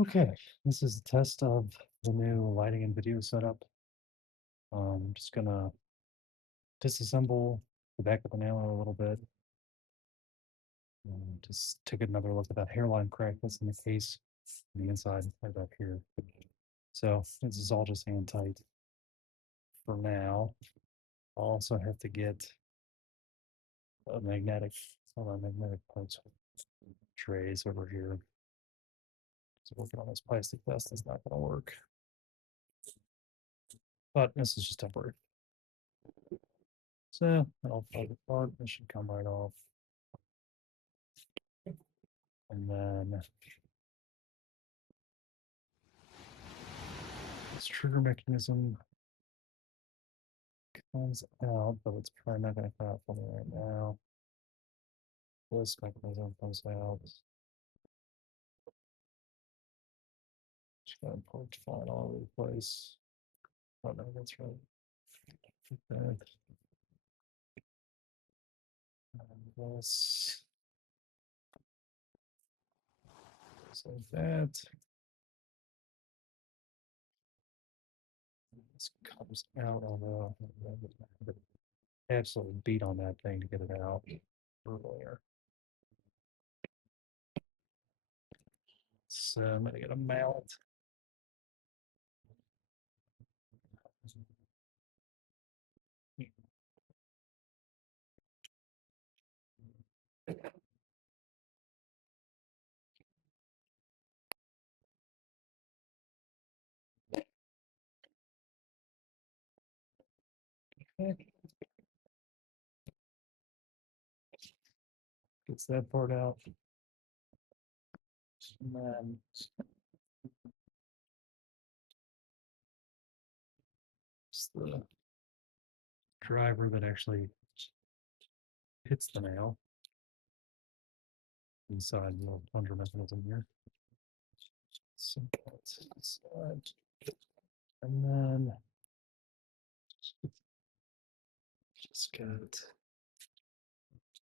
Okay, this is a test of the new lighting and video setup. I'm just gonna disassemble the back of the nailer a little bit. And just take another look at that hairline crack that's in the case on the inside right up here. So this is all just hand tight for now. I'll also have to get a magnetic, some of our magnetic parts trays over here. So working on this plastic vest is not going to work. But this is just temporary. So I'll pull it apart. This should come right off. And then this trigger mechanism comes out, but it's probably not going to come out for me right now. This mechanism comes out. Just got to pull it fine all over the place. Oh no, that's right. That. And this. Just like that. This comes out on the absolutely beat on that thing to get it out earlier. So I'm gonna get a mallet. Gets that part out. And then it's the driver that actually hits the nail inside the plunger mechanism here. So that's inside. And then just got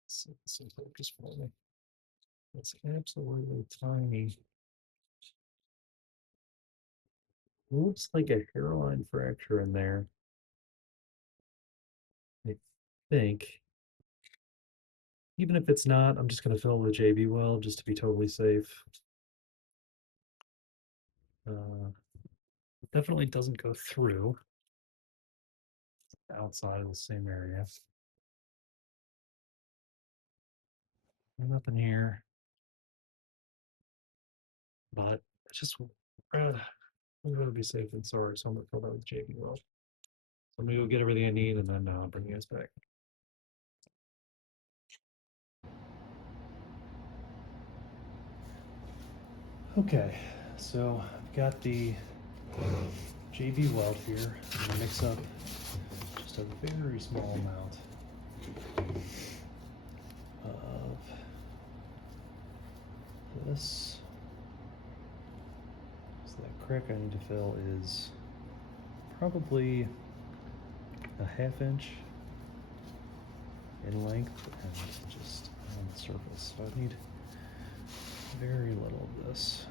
some focus for me. It's absolutely tiny. Looks like a hairline fracture in there. I think. Even if it's not, I'm just going to fill it with JB Weld just to be totally safe. It definitely doesn't go through. Outside of the same area. And up in here. But it's just I'm gonna be safe and sorry, so I'm gonna fill that with JB Weld. So I'm gonna go get everything I need and then bring you guys back. Okay, so I've got the JB Weld here. I'm gonna mix up just a very small amount of this. So that crack I need to fill is probably a 1/2 inch in length and just on the surface. So I need very little of this.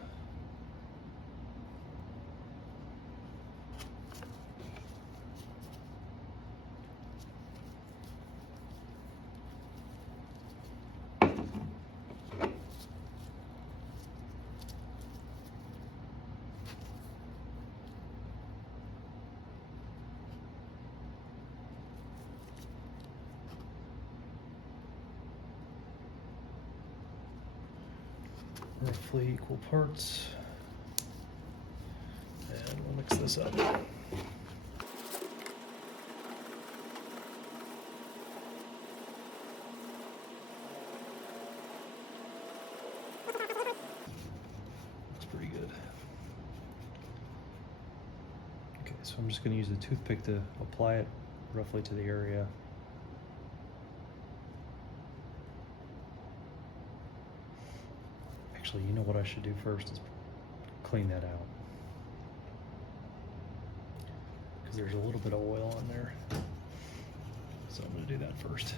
Roughly equal parts. And we'll mix this up. Looks pretty good. Okay, so I'm just going to use a toothpick to apply it roughly to the area. Actually, you know what I should do first is clean that out. Because there's a little bit of oil on there. So I'm going to do that first.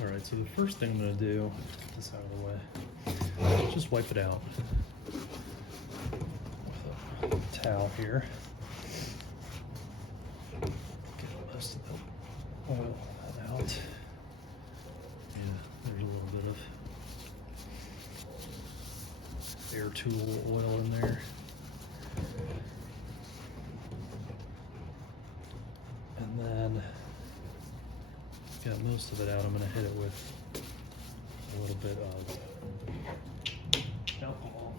Alright, so the first thing I'm going to do, get this out of the way, just wipe it out. towel here. Get most of the oil out. Yeah, there's a little bit of air tool oil in there. And then got most of it out. I'm going to hit it with a little bit of alcohol.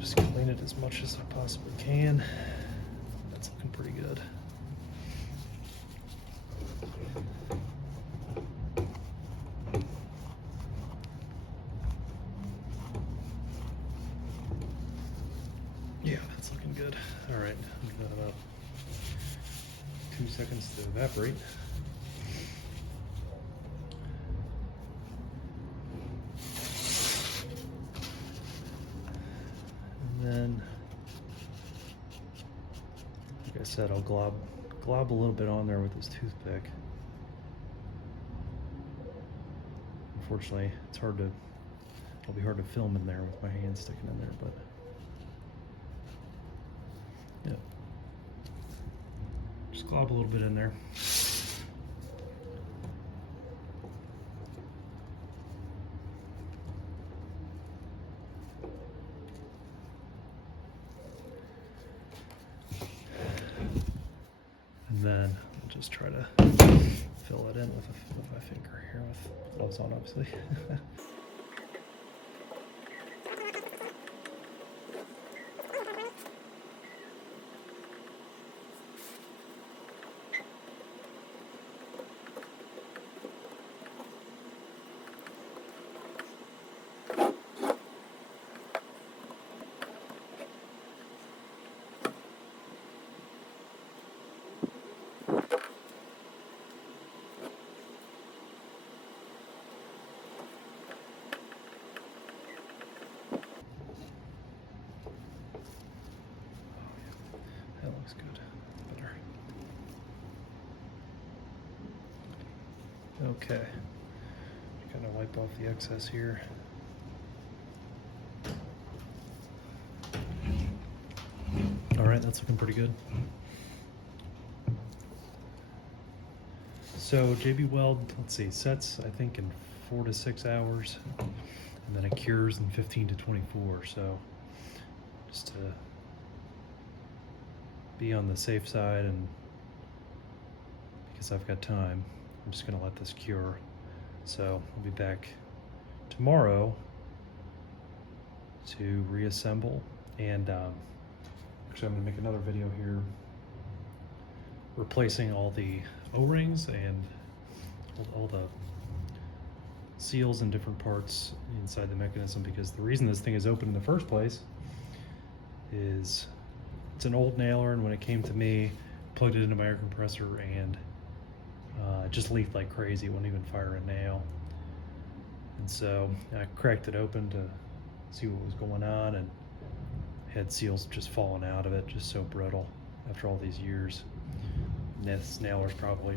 Just clean it as much as I possibly can. That's looking pretty good. Yeah, that's looking good. All right, give that about 2 seconds to evaporate. And then, like I said, I'll glob a little bit on there with this toothpick. Unfortunately, it'll be hard to film in there with my hand sticking in there, but yeah. Just glob a little bit in there. And then I'll just try to fill it in with my finger here with gloves on, obviously. That looks good. Better. Okay. Kind of wipe off the excess here. All right, that's looking pretty good. So JB Weld, let's see, sets I think in 4 to 6 hours, and then it cures in 15 to 24. So just to be on the safe side, and because I've got time, I'm just gonna let this cure. So I'll be back tomorrow to reassemble, and actually I'm gonna make another video here replacing all the O-rings and all the seals and different parts inside the mechanism, because the reason this thing is open in the first place is it's an old nailer, and when it came to me, plugged it into my air compressor, and it just leaked like crazy. It wouldn't even fire a nail. And so I cracked it open to see what was going on, and had seals just falling out of it, just so brittle after all these years. And this nailer's probably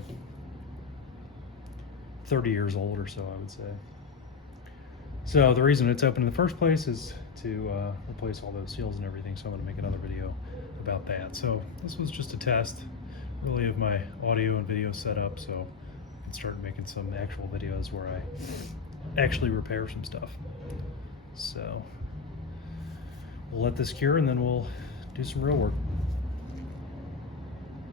30 years old or so, I would say. So the reason it's open in the first place is to replace all those seals and everything, so I'm going to make another video about that. So this was just a test, really, of my audio and video setup, so I can start making some actual videos where I actually repair some stuff. So we'll let this cure, and then we'll do some real work.